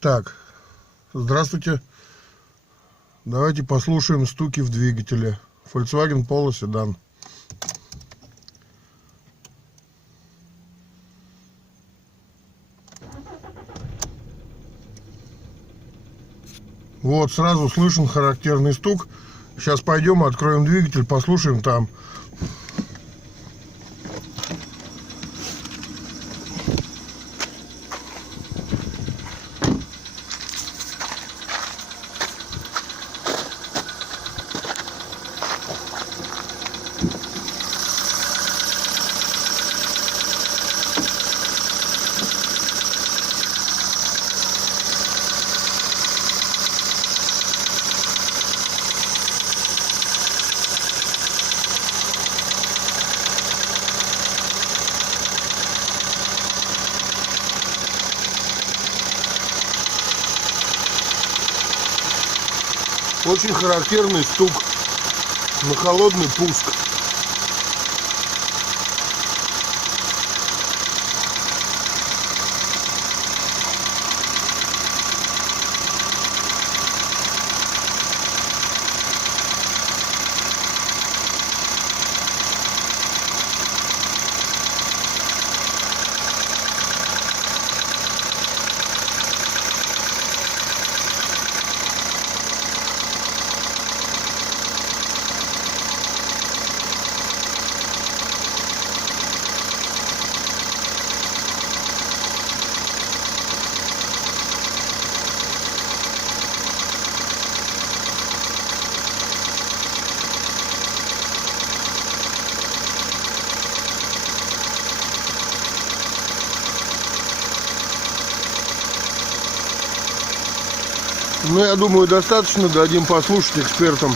Так, здравствуйте. Давайте послушаем стуки в двигателе. Volkswagen Polo седан. Вот, сразу слышен характерный стук. Сейчас пойдем, откроем двигатель, послушаем там. Очень характерный стук на холодный пуск. Ну, я думаю, достаточно. Дадим послушать экспертам.